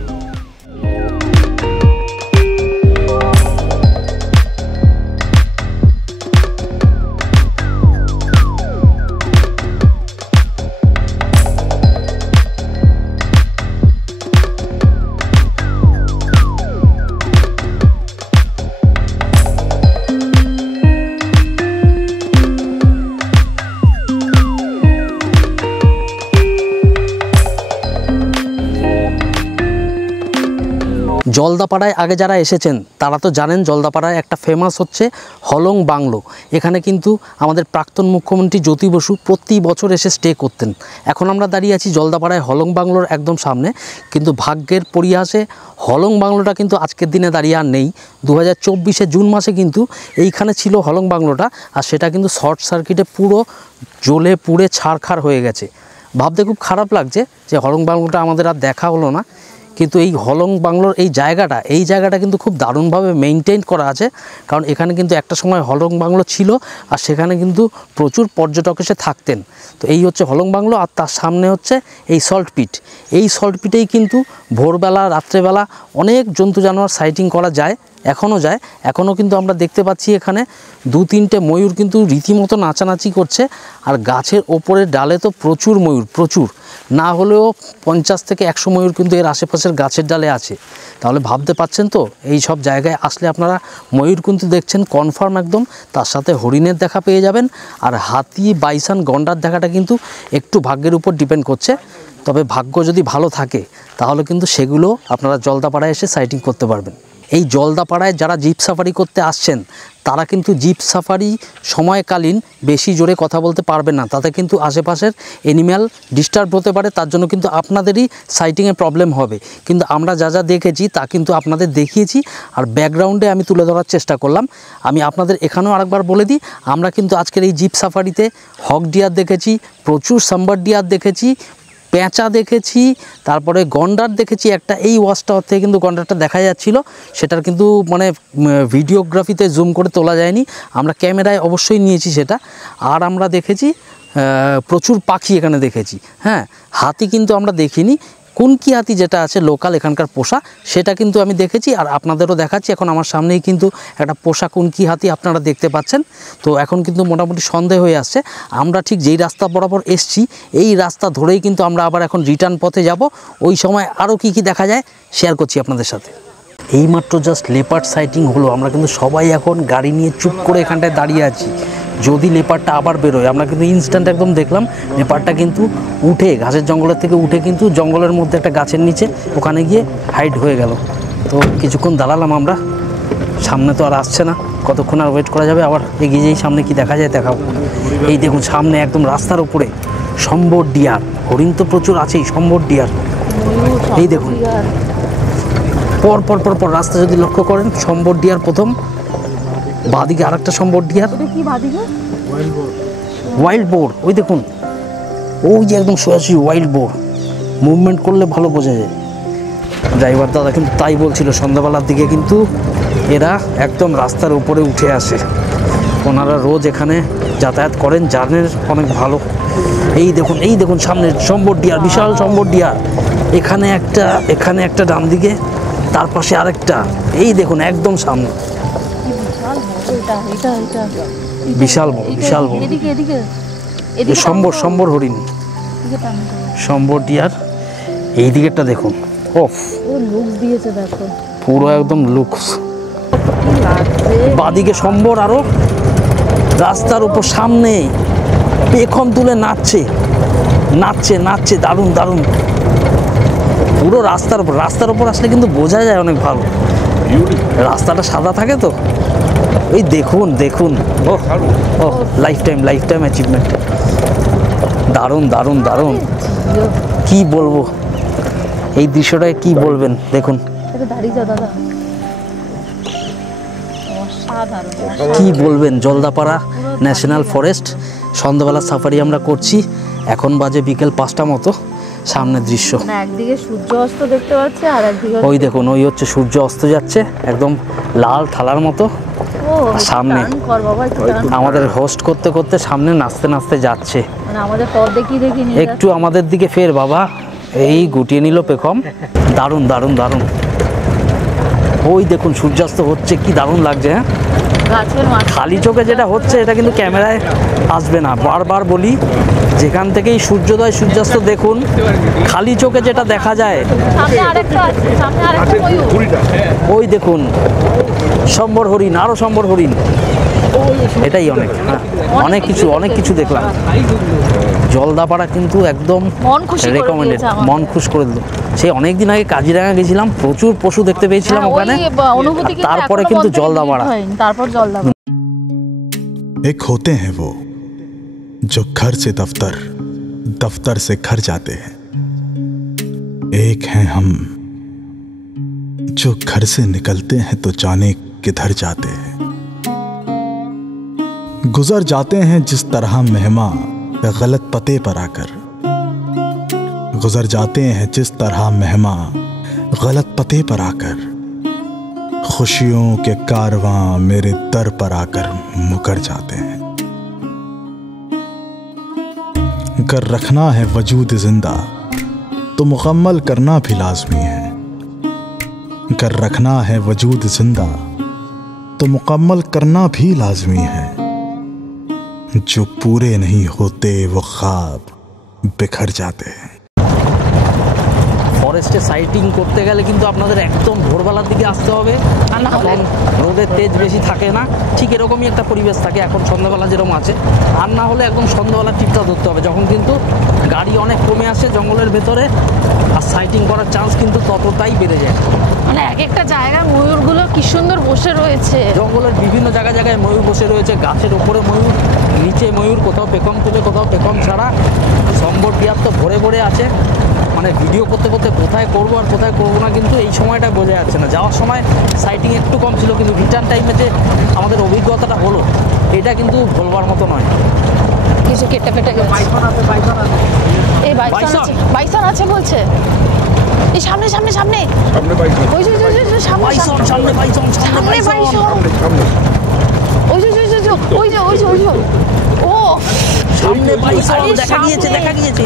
জলদাপাড়ায় আগে যারা এসেছেন তারা তো জানেন, জলদাপাড়ায় একটা ফেমাস হচ্ছে হলং বাংলো। এখানে কিন্তু আমাদের প্রাক্তন মুখ্যমন্ত্রী জ্যোতি বসু প্রতি বছর এসে স্টে করতেন। এখন আমরা দাঁড়িয়ে আছি জলদাপাড়ায় হলং বাংলোর একদম সামনে, কিন্তু ভাগ্যের পরিহাসে হলং বাংলোটা কিন্তু আজকের দিনে দাঁড়িয়ে আর নেই। 2024 জুন মাসে কিন্তু এইখানে ছিল হলং বাংলোটা, আর সেটা কিন্তু শর্ট সার্কিটে পুরো জ্বলে পুড়ে ছারখার হয়ে গেছে। ভাবতে খুব খারাপ লাগছে যে হলং বাংলোটা আমাদের আর দেখা হলো না, কিন্তু এই হলং বাংলোর এই জায়গাটা কিন্তু খুব দারুণভাবে মেনটেন করা আছে। কারণ এখানে কিন্তু একটা সময় হলং বাংলো ছিল, আর সেখানে কিন্তু প্রচুর পর্যটক এসে থাকতেন। তো এই হচ্ছে হলং বাংলো, আর তার সামনে হচ্ছে এই সল্ট পিট। এই সল্ট পিটেই কিন্তু ভোরবেলা রাত্রেবেলা অনেক জন্তু জানোয়ার সাইটিং করা যায়, এখনও যায়। এখনও কিন্তু আমরা দেখতে পাচ্ছি এখানে 2-3টে ময়ূর কিন্তু রীতিমতো নাচানাচি করছে। আর গাছের ওপরের ডালে তো প্রচুর ময়ূর, প্রচুর না হলেও 50 থেকে 100 ময়ূর কিন্তু এর আশেপাশের গাছের ডালে আছে। তাহলে ভাবতে পাচ্ছেন তো, এই সব জায়গায় আসলে আপনারা ময়ূর কিন্তু দেখছেন কনফার্ম একদম, তার সাথে হরিণের দেখা পেয়ে যাবেন। আর হাতি, বাইসন, গন্ডার দেখাটা কিন্তু একটু ভাগ্যের উপর ডিপেন্ড করছে। তবে ভাগ্য যদি ভালো থাকে তাহলে কিন্তু সেগুলো আপনারা জলদাপাড়ায় এসে সাইটিং করতে পারবেন। এই জলদাপাড়ায় যারা জিপ সাফারি করতে আসছেন তারা কিন্তু জিপ সাফারি সময়কালীন বেশি জোরে কথা বলতে পারবেন না, তাতে কিন্তু আশেপাশের অ্যানিম্যাল ডিস্টার্ব হতে পারে, তার জন্য কিন্তু আপনাদেরই সাইটিংয়ে প্রবলেম হবে। কিন্তু আমরা যা যা দেখেছি তা কিন্তু আপনাদের দেখিয়েছি, আর ব্যাকগ্রাউন্ডে আমি তুলে ধরার চেষ্টা করলাম। আমি আপনাদের এখানেও আরেকবার বলে দিই, আমরা কিন্তু আজকের এই জিপ সাফারিতে হক ডিয়ার দেখেছি, প্রচুর সাম্বার ডিয়ার দেখেছি, পেঁচা দেখেছি, তারপরে গন্ডার দেখেছি একটা। এই ওয়াচ টাওয়ার থেকে কিন্তু গন্ডারটা দেখা যাচ্ছিল, সেটার কিন্তু মানে ভিডিওগ্রাফিতে জুম করে তোলা যায়নি, আমরা ক্যামেরায় অবশ্যই নিয়েছি সেটা। আর আমরা দেখেছি প্রচুর পাখি এখানে দেখেছি। হ্যাঁ, হাতি কিন্তু আমরা দেখিনি। কুনকি হাতি যেটা আছে লোকাল এখানকার পোষা, সেটা কিন্তু আমি দেখেছি, আর আপনাদেরও দেখাচ্ছি। এখন আমার সামনেই কিন্তু একটা পোষা কুনকি হাতি আপনারা দেখতে পাচ্ছেন। তো এখন কিন্তু মোটামুটি সন্দেহ হয়ে আসছে। আমরা ঠিক যেই রাস্তা বরাবর এসছি এই রাস্তা ধরেই কিন্তু আমরা আবার এখন রিটার্ন পথে যাব। ওই সময় আরও কি দেখা যায় শেয়ার করছি আপনাদের সাথে। এইমাত্র জাস্ট লেপার্ড সাইটিং হলো, আমরা কিন্তু সবাই এখন গাড়ি নিয়ে চুপ করে এখানটায় দাঁড়িয়ে আছি। যদি লেপারটা আবার বেরোয়, আমরা কিন্তু ইনস্ট্যান্ট একদম দেখলাম লেপারটা কিন্তু উঠে ঘাসের জঙ্গলের থেকে উঠে কিন্তু জঙ্গলের মধ্যে একটা গাছের নিচে ওখানে গিয়ে হাইড হয়ে গেল। তো কিছুক্ষণ দাঁড়ালাম আমরা, সামনে তো আর আসছে না, কতক্ষণ আর ওয়েট করা যাবে, আবার এগিয়ে যেই সামনে কি দেখা যায় দেখাবো। এই দেখুন সামনে একদম রাস্তার উপরে সম্বর ডিয়ার, হরিণ তো প্রচুর আছেই, সম্বর ডিয়ার এই দেখুন পর পর পর পর রাস্তা যদি লক্ষ্য করেন, সম্বর ডিয়ার প্রথম, বাদিকে আরেকটা সম্বর ডিয়ার, ওয়াইল্ড বোর ওই দেখুন, ওই যে একদম সোজাসুজি ওয়াইল্ড বোর, মুভমেন্ট করলে ভালো বোঝা যায়। ড্রাইভার দাদা কিন্তু তাই বলছিল, সন্ধ্যাবেলার দিকে কিন্তু এরা একদম রাস্তার উপরে উঠে আসে। ওনারা রোজ এখানে যাতায়াত করেন, জানেন অনেক ভালো। এই দেখুন সামনে সম্বর ডিয়ার, বিশাল সম্বর ডিয়ার, এখানে একটা ডান দিকে, তার পাশে আরেকটা, এই দেখুন একদম সামনে, বিশাল বড় সম্বর হরিণ, সম্বর ডিয়ার। এই দিকেরটা দেখুন, ওফ পুরো একদম লুকস। বাদিকে সম্বর, আরো রাস্তার উপর সামনে পেখম তুলে নাচছে, দারুণ। পুরো রাস্তার উপর আসলে কিন্তু বোঝা যায় অনেক ভালো, রাস্তাটা সাদা থাকে তো। এই দেখুন ও লাইফ টাইম অ্যাচিভমেন্ট, দারুণ। কি বলবো এই দৃশ্যটায়, কি বলবেন দেখুন, কি বলবেন। জলদাপাড়া ন্যাশনাল ফরেস্ট, সন্ধ্যাবেলা সাফারি আমরা করছি, এখন বাজে বিকেল 5টা মতো। সামনের দৃশ্য একদিকে সূর্য অস্ত দেখতে পাচ্ছি, আর একদিকে ওই দেখুন, ওই হচ্ছে সূর্য অস্ত যাচ্ছে একদম লাল থালার মতো। সামনে আমাদের হোস্ট করতে সামনে নাচতে যাচ্ছে, আমাদের পথ দেখি একটু আমাদের দিকে ফের বাবা, এই গুটিয়ে নিল পেখম, দারুণ। ওই দেখুন সূর্যাস্ত হচ্ছে, কি দারুণ লাগছে। হ্যাঁ, খালি চোখে যেটা হচ্ছে এটা কিন্তু ক্যামেরায় আসবে না, বারবার বলি, যেখান থেকেই সূর্যোদয় সূর্যাস্ত দেখুন, খালি চোখে যেটা দেখা যায়। ওই দেখুন সম্বর হরিণ, আরো সম্বর হরিণ, এটাই অনেক। হ্যাঁ, অনেক কিছু দেখলাম। জলদাপাড়া কিন্তু একদম রেকমেন্ডেড, মন খুশ করে দিল। সেই অনেকদিন আগে কাজিরাঙা গেছিলাম, প্রচুর পশু দেখতে পেয়েছিলাম ওখানে, তারপরে কিন্তু জলদাপাড়া। एक होते हैं वो जो घर से दफ्तर, दफ्तर से घर जाते हैं। एक हैं हम जो घर से निकलते हैं तो जाने किधर जाते हैं। गुजर जाते हैं जिस तरह मेहमान गलत पते पर आकर, गुजर जाते हैं जिस तरह मेहमां गलत पते पर आकर, खुशियों के कारवां मेरे दर पर आकर मुकर जाते हैं। अगर रखना है वजूद जिंदा तो मुकम्मल करना भी लाजमी है। अगर रखना है वजूद जिंदा तो मुकम्मल करना भी लाजमी है। जो पूरे नहीं होते वो ख्वाब बिखर जाते हैं। ফরেস্টে সাইটিং করতে গেলে কিন্তু আপনাদের একদম ভোরবেলার দিকে আসতে হবে, আর না হলে রোদের তেজ বেশি থাকে না, ঠিক এরকমই একটা পরিবেশ থাকে এখন সন্ধ্যাবেলা যেরকম আছে। আর না হলে একদম সন্ধ্যাবেলা টিপটা ধরতে হবে, যখন কিন্তু গাড়ি অনেক কমে আসে জঙ্গলের ভেতরে, আর সাইটিং করার চান্স কিন্তু ততটাই বেড়ে যায়। মানে এক একটা জায়গায় ময়ূরগুলো কি সুন্দর বসে রয়েছে। জঙ্গলের বিভিন্ন জায়গায় জায়গায় ময়ূর বসে রয়েছে, গাছের ওপরে ময়ূর, নিচে ময়ূর, কোথাও পেখম তুলে কোথাও পেখম ছাড়া, সম্বর টিয়ার তো ভরে ভরে আছে। মানে ভিডিও করতে করতে কোথায় করবো আর কোথায় করবো না কিন্তু এই সময়টা বোঝা যাচ্ছে না। যাওয়ার সময় সাইটিং একটু কম ছিল, কিন্তু রিটার্ন টাইমে যে আমাদের অভিজ্ঞতাটা হলো এটা কিন্তু বলবার মতো নয়। কিছু কেটে পেটে গেছে। এই বাইসন আছে, বাইসন আছে বলছে। এই সামনে সামনে সামনে ওই যে সামনে বাইসন, সামনে বাইসন, সামনে বাইসন, ওই যে ওই যে ওই যে ওই যে ওই যে ও সামনে বাইসন দেখা গিয়েছে, দেখা গিয়েছে।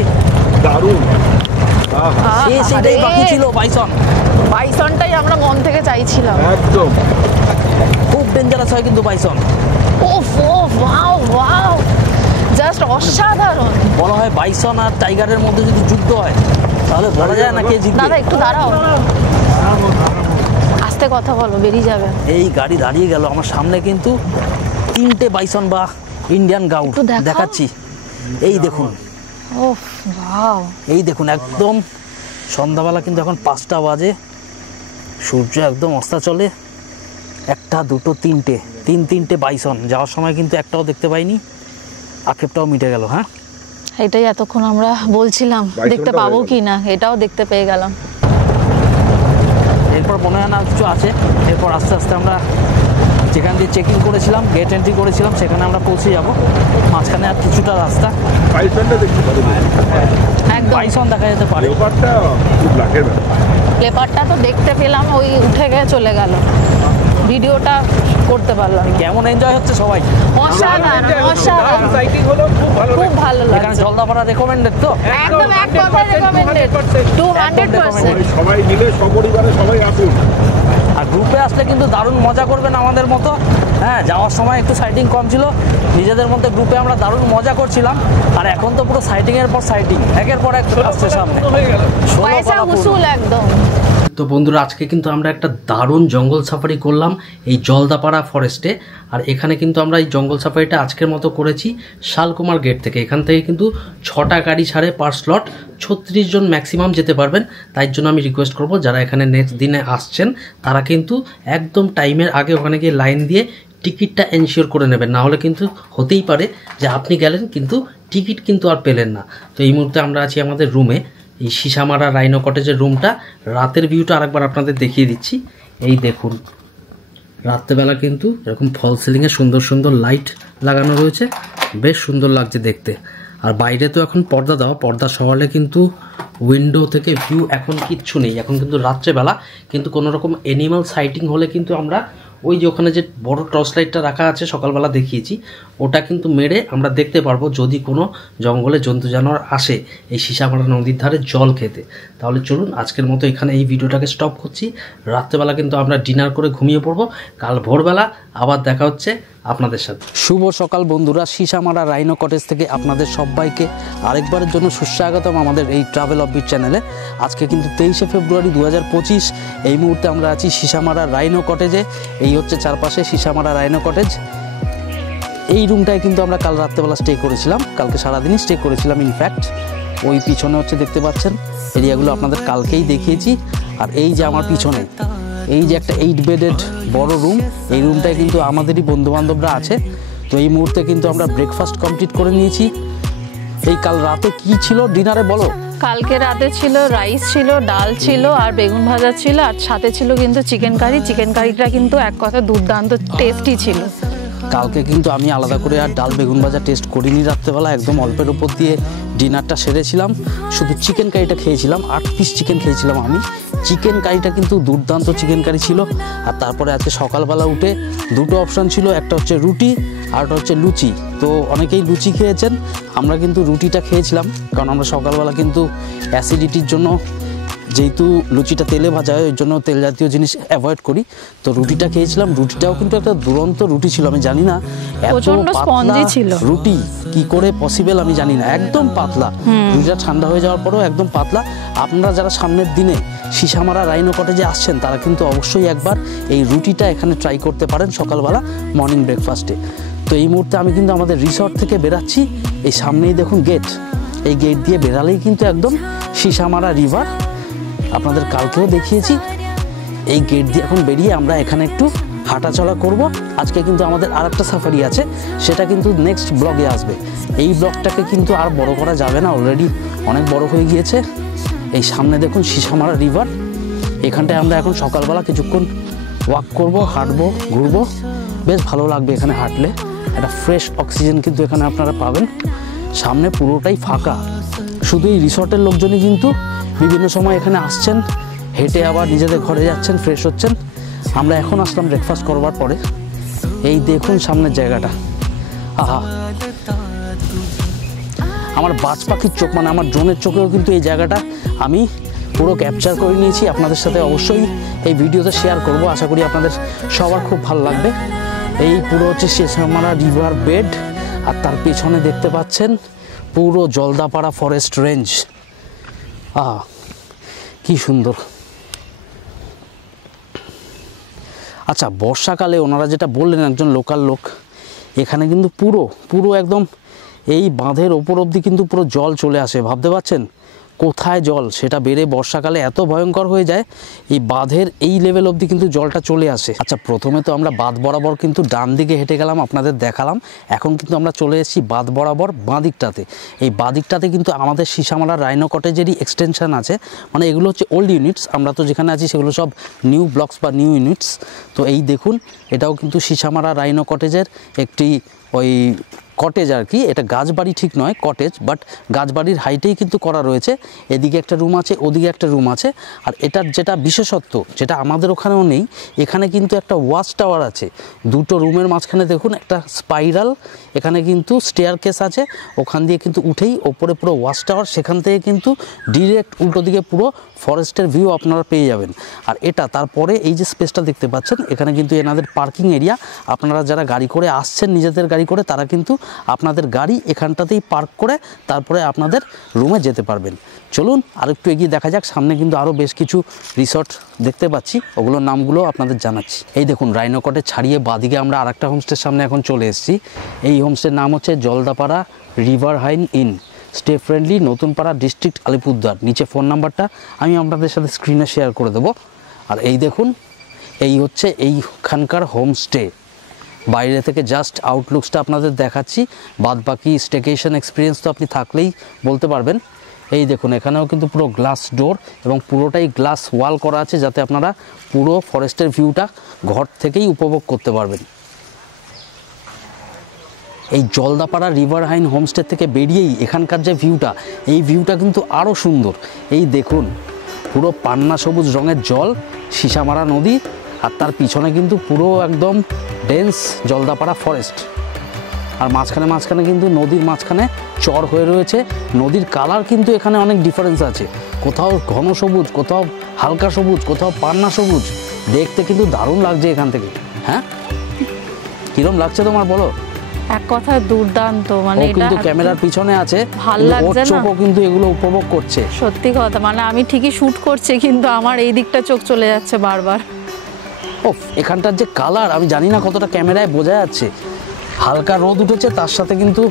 দারুণ। সেটাই বাকি ছিল, বাইসন। বাইসনটাই আমরা মন থেকে চাইছিলাম। একদম খুব ডেঞ্জারাস হয় কিন্তু বাইসন। ওফ ওফ ওয়াও ওয়াও, জাস্ট অসাধারণ। বলা হয় বাইসন আর টাইগারের মধ্যে যদি যুদ্ধ হয় তাহলে বলা যায় না কে জিতবে। দাদা একটু দাঁড়াও, আস্তে কথা বলো, বেরিয়ে যাবে। এই গাড়ি দাঁড়িয়ে গেল আমার সামনে, কিন্তু 3টে বাইসন বা ইন্ডিয়ান গাউট একটু দেখাও। দেখাচ্ছি। এই দেখুন, ওফ ওয়াও, এই দেখুন, একদম সন্ধ্যাবেলা কিন্তু এখন 5টা বাজে, সূর্য একদম অস্তাচলে। 1, 2, 3টে বাইসন। যাওয়ার সময় কিন্তু একটাও দেখতে পাইনি, আক্ষেপটাও মিটে গেল। হ্যাঁ, এটাই এতক্ষণ আমরা বলছিলাম দেখতে পাবো কি না, এটাও দেখতে পেয়ে গেলাম। এরপর মনে হয় না কিছু আছে। এরপর আস্তে আস্তে আমরা যেখান দিয়ে চেকিং করেছিলাম, গেট এন্ট্রি করেছিলাম, সেখানে আমরা পৌঁছে যাব। মাঝখানে আর কিছুটা রাস্তা, বাইসনটা দেখতে পারো। একদম বাইসন দেখা যেতে পারে। লেপারটা খুব লাখের ব্যাপার। লেপারটা তো দেখতে পেলাম, ওই উঠে গিয়ে চলে গেল, ভিডিওটা করতে পারলাম না। কেমন এনজয় হচ্ছে সবাই? অসাধারণ অসাধারণ, সাইটিং হলো খুব ভালো। খুব ভালো এখানে লাগছে। জলদাপাড়া রেকমেন্ডেড তো? একদম এক কথা রেকমেন্ডেড, 200%। সবাই মিলে সপরিবারে সবাই আসুন। আর গ্রুপে আসলে কিন্তু দারুণ মজা করবেন আমাদের মতো। হ্যাঁ, যাওয়ার সময় একটু সাইটিং কম ছিল, নিজেদের মধ্যে গ্রুপে আমরা দারুণ মজা করছিলাম। আর এখন তো পুরো সাইটিংয়ের পর সাইটিং, একের পর এক আসছে সামনে। পয়সা উসুল একদম। তো বন্ধুরা, আজকে কিন্তু আমরা একটা দারুণ জঙ্গল সাফারি করলাম এই জলদাপাড়া ফরেস্টে। আর এখানে কিন্তু আমরা এই জঙ্গল সাফারিটা আজকের মতো করেছি শালকুমার গেট থেকে। এখান থেকে কিন্তু 6টা গাড়ি ছাড়ে পার স্লট, 36 জন ম্যাক্সিমাম যেতে পারবেন। তাই জন্য আমি রিকোয়েস্ট করব যারা এখানে নেক্সট দিনে আসছেন তারা কিন্তু একদম টাইমের আগে ওখানে গিয়ে লাইন দিয়ে টিকিটটা এনশিওর করে নেবেন, না হলে কিন্তু হতেই পারে যে আপনি গেলেন কিন্তু টিকিট কিন্তু আর পেলেন না। তো এই মুহূর্তে আমরা আছি আমাদের রুমে, এই সিসামারা রাইনো কটেজের রুমটা। রাতের ভিউটা আরেকবার আপনাদের দেখিয়ে দিচ্ছি। এই দেখুন, রাত্রেবেলা কিন্তু এরকম ফল সিলিংয়ে সুন্দর সুন্দর লাইট লাগানো রয়েছে, বেশ সুন্দর লাগছে দেখতে। আর বাইরে তো এখন পর্দা দেওয়া, পর্দা সরালে কিন্তু উইন্ডো থেকে ভিউ এখন কিচ্ছু নেই। এখন কিন্তু রাত্রেবেলা কিন্তু কোনো রকম অ্যানিমাল সাইটিং হলে কিন্তু আমরা ওই যে ওখানে যে বড় টর্চ লাইটটা রাখা আছে সকালবেলা দেখিয়েছি, ওটা কিন্তু মেরে আমরা দেখতে পারবো যদি কোনো জঙ্গলে জন্তু জানোয়ার আসে এই সিসামারা নদীর ধারে জল খেতে। তাহলে চলুন আজকের মতো এখানে এই ভিডিওটাকে স্টপ করছি। রাত্রেবেলা কিন্তু আমরা ডিনার করে ঘুমিয়ে পড়বো, কাল ভোরবেলা আবার দেখা হচ্ছে আপনাদের সাথে। শুভ সকাল বন্ধুরা, সিসামারা রাইনো কটেজ থেকে আপনাদের সবাইকে আরেকবারের জন্য সুস্বাগতম আমাদের এই ট্রাভেল অফবিট চ্যানেলে। আজকে কিন্তু 23শে ফেব্রুয়ারি 2025। এই মুহূর্তে আমরা আছি সিসামারা রাইনো কটেজে। এই হচ্ছে চারপাশে সিসামারা রাইনো কটেজ। এই রুমটায় কিন্তু আমরা কাল রাত্রেবেলা স্টে করেছিলাম, কালকে সারাদিনই স্টে করেছিলাম। ইনফ্যাক্ট ওই পিছনে হচ্ছে দেখতে পাচ্ছেন এরিয়াগুলো আপনাদের কালকেই দেখিয়েছি। আর এই যে আমার পিছনে এই যে একটা 8 বেডেড বড় রুম, এই রুমটায় কিন্তু আমাদেরই বন্ধুবান্ধবরা আছে। তো এই মুহূর্তে কিন্তু আমরা ব্রেকফাস্ট কমপ্লিট করে নিয়েছি। এই কাল রাতে কি ছিল ডিনারে বলো? কালকে রাতে ছিল রাইস ছিল, ডাল ছিল আর বেগুন ভাজা ছিল, আর সাথে ছিল কিন্তু চিকেন কারি। চিকেন কারিটা কিন্তু এক কথা দুর্দান্ত টেস্টি ছিল। কালকে কিন্তু আমি আলাদা করে আর ডাল বেগুন ভাজা টেস্ট করিনি রাত্রেবেলা, একদম অল্পের ওপর দিয়ে ডিনারটা সেরেছিলাম। শুধু চিকেন কারিটা খেয়েছিলাম, 8 পিস চিকেন খেয়েছিলাম আমি। চিকেন কারিটা কিন্তু দুর্দান্ত চিকেন কারি ছিল। আর তারপরে আজকে সকালবেলা উঠে দুটো অপশান ছিল, একটা হচ্ছে রুটি আর একটা হচ্ছে লুচি। তো অনেকেই লুচি খেয়েছেন, আমরা কিন্তু রুটিটা খেয়েছিলাম, কারণ আমরা সকালবেলা কিন্তু অ্যাসিডিটির জন্য, যেহেতু লুচিটা তেলে ভাজা হয় ওই জন্য তেল জাতীয় জিনিস অ্যাভয়েড করি, তো রুটিটা খেয়েছিলাম। রুটিটাও কিন্তু একটা দুরন্ত রুটি ছিল, আমি জানি না এত প্রচন্ড পাতলা স্পঞ্জি ছিল রুটি কি করে পসিবল আমি জানি না, একদম পাতলা। রুটিটা ঠান্ডা হয়ে যাওয়ার পরেও একদম পাতলা। আপনারা যারা সামনের দিনে সিসামারা রাইনো কটেজে আসছেন তারা কিন্তু অবশ্যই একবার এই রুটিটা এখানে ট্রাই করতে পারেন সকালবেলা মর্নিং ব্রেকফাস্টে। তো এই মুহূর্তে আমি কিন্তু আমাদের রিসর্ট থেকে বেরাচ্ছি। এই সামনেই দেখুন গেট, এই গেট দিয়ে বেরালেই কিন্তু একদম সিসামারা রিভার। আপনাদের কালকেও দেখিয়েছি। এই গেট দিয়ে এখন বেরিয়ে আমরা এখানে একটু হাঁটাচলা করব। আজকে কিন্তু আমাদের আরেকটা সাফারি আছে, সেটা কিন্তু নেক্সট ব্লগে আসবে। এই ব্লগটাকে কিন্তু আর বড় করা যাবে না, অলরেডি অনেক বড় হয়ে গিয়েছে। এই সামনে দেখুন সিসামারা রিভার, এখানটায় আমরা এখন সকালবেলা কিছুক্ষণ ওয়াক করব, হাঁটবো, ঘুরবো, বেশ ভালো লাগবে এখানে হাঁটলে। একটা ফ্রেশ অক্সিজেন কিন্তু এখানে আপনারা পাবেন। সামনে পুরোটাই ফাঁকা, শুধু এই রিসর্টের লোকজনই কিন্তু বিভিন্ন সময় এখানে আসছেন, হেঁটে আবার নিজেদের ঘরে যাচ্ছেন, ফ্রেশ হচ্ছেন। আমরা এখন আসলাম ব্রেকফাস্ট করবার পরে। এই দেখুন সামনের জায়গাটা, আহা, আমার বাজ পাখির চোখ, মানে আমার ড্রোনের চোখেও কিন্তু এই জায়গাটা আমি পুরো ক্যাপচার করে নিয়েছি। আপনাদের সাথে অবশ্যই এই ভিডিওতে শেয়ার করব, আশা করি আপনাদের সবার খুব ভালো লাগবে। এই পুরো হচ্ছে সিসামারা রিভার বেড, আর তার পেছনে দেখতে পাচ্ছেন পুরো জলদাপাড়া ফরেস্ট রেঞ্জ। আহা, কি সুন্দর। আচ্ছা, বর্ষাকালে ওনারা যেটা বললেন, একজন লোকাল লোক, এখানে কিন্তু পুরো একদম এই বাঁধের ওপর অবধি কিন্তু পুরো জল চলে আসে। ভাবতে পারছেন কোথায় জল, সেটা বেড়ে বর্ষাকালে এত ভয়ঙ্কর হয়ে যায়, এই বাঁধের এই লেভেল অবধি কিন্তু জলটা চলে আসে। আচ্ছা, প্রথমে তো আমরা বাঁধ বরাবর কিন্তু ডান দিকে হেঁটে গেলাম, আপনাদের দেখালাম। এখন কিন্তু আমরা চলে এসেছি বাঁধ বরাবর বাঁ দিকটাতে। এই বাঁ দিকটাতে কিন্তু আমাদের সিসামারা রাইনো কটেজেরই এক্সটেনশন আছে, মানে এগুলো হচ্ছে ওল্ড ইউনিটস। আমরা তো যেখানে আছি সেগুলো সব নিউ ব্লকস বা নিউ ইউনিটস। তো এই দেখুন, এটাও কিন্তু সিসামারা রাইনো কটেজের একটি ওই কটেজ আর কি। এটা গাছবাড়ি ঠিক নয়, কটেজ, বাট গাছবাড়ির হাইটেই কিন্তু করা রয়েছে। এদিকে একটা রুম আছে, ওদিকে একটা রুম আছে। আর এটার যেটা বিশেষত্ব, যেটা আমাদের ওখানেও নেই, এখানে কিন্তু একটা ওয়াচ টাওয়ার আছে। দুটো রুমের মাঝখানে দেখুন একটা স্পাইরাল, এখানে কিন্তু স্টেয়ার কেস আছে, ওখান দিয়ে কিন্তু উঠেই ওপরে পুরো ওয়াচ টাওয়ার, সেখান থেকে কিন্তু ডিরেক্ট উল্টো দিকে পুরো ফরেস্টের ভিউ আপনারা পেয়ে যাবেন। আর এটা তারপরে এই যে স্পেসটা দেখতে পাচ্ছেন, এখানে কিন্তু এনাদের পার্কিং এরিয়া। আপনারা যারা গাড়ি করে আসছেন, নিজেদের গাড়ি করে, তারা কিন্তু আপনাদের গাড়ি এখানটাতেই পার্ক করে তারপরে আপনাদের রুমে যেতে পারবেন। চলুন আর একটু এগিয়ে দেখা যাক। সামনে কিন্তু আরও বেশ কিছু রিসর্ট দেখতে পাচ্ছি, ওগুলোর নামগুলো আপনাদের জানাচ্ছি। এই দেখুন, রাইনো কটেজ ছাড়িয়ে বাদিকে আমরা আরেকটা হোমস্টের সামনে এখন চলে এসেছি। এই হোমস্টের নাম হচ্ছে জলদাপাড়া রিভার হাইন inn, stay friendly, Natunpara, district Alipurduar. নিচে ফোন নাম্বারটা আমি আপনাদের সাথে স্ক্রিনে শেয়ার করে দেবো। আর এই দেখুন, এই হচ্ছে এইখানকার হোমস্টে। বাইরে থেকে জাস্ট আউটলুকসটা আপনাদের দেখাচ্ছি, বাদ বাকি স্টেকেশন এক্সপিরিয়েন্স তো আপনি থাকলেই বলতে পারবেন। এই দেখুন, এখানেও কিন্তু পুরো গ্লাস ডোর এবং পুরোটাই গ্লাস ওয়াল করা আছে, যাতে আপনারা পুরো ফরেস্টের ভিউটা ঘর থেকেই উপভোগ করতে পারবেন। এই জলদাপাড়া রিভার হাইন হোমস্টে থেকে বেরিয়েই এখানকার যে ভিউটা, এই ভিউটা কিন্তু আরও সুন্দর। এই দেখুন, পুরো পান্না সবুজ রঙের জল, সিসামারা নদী, আর তার পিছনে কিন্তু পুরো একদম ডেন্স জলদাপাড়া ফরেস্ট। আর মাঝখানে কিন্তু নদীর মাঝখানে চর হয়ে রয়েছে। নদীর কালার কিন্তু এখানে অনেক ডিফারেন্স আছে, কোথাও ঘন সবুজ, কোথাও হালকা সবুজ, কোথাও পান্না সবুজ। দেখতে কিন্তু দারুণ লাগছে এখান থেকে। হ্যাঁ, কিরম লাগছে তোমার বলো? এক কথায় দুর্দান্ত, মানে ও কিন্তু ক্যামেরার পিছনে আছে, ভালো লাগছে না, চোখও কিন্তু এগুলো উপভোগ করছে। সত্যি কথা, মানে আমি ঠিকই শুট করছি কিন্তু আমার এই দিকটা চোখ চলে যাচ্ছে বারবার। ও, এখানটার যে কালার, আমি জানি না কতটা ক্যামেরায় বোঝা যাচ্ছে। হালকা রোদ উঠেছে, তার সাথে কিন্তু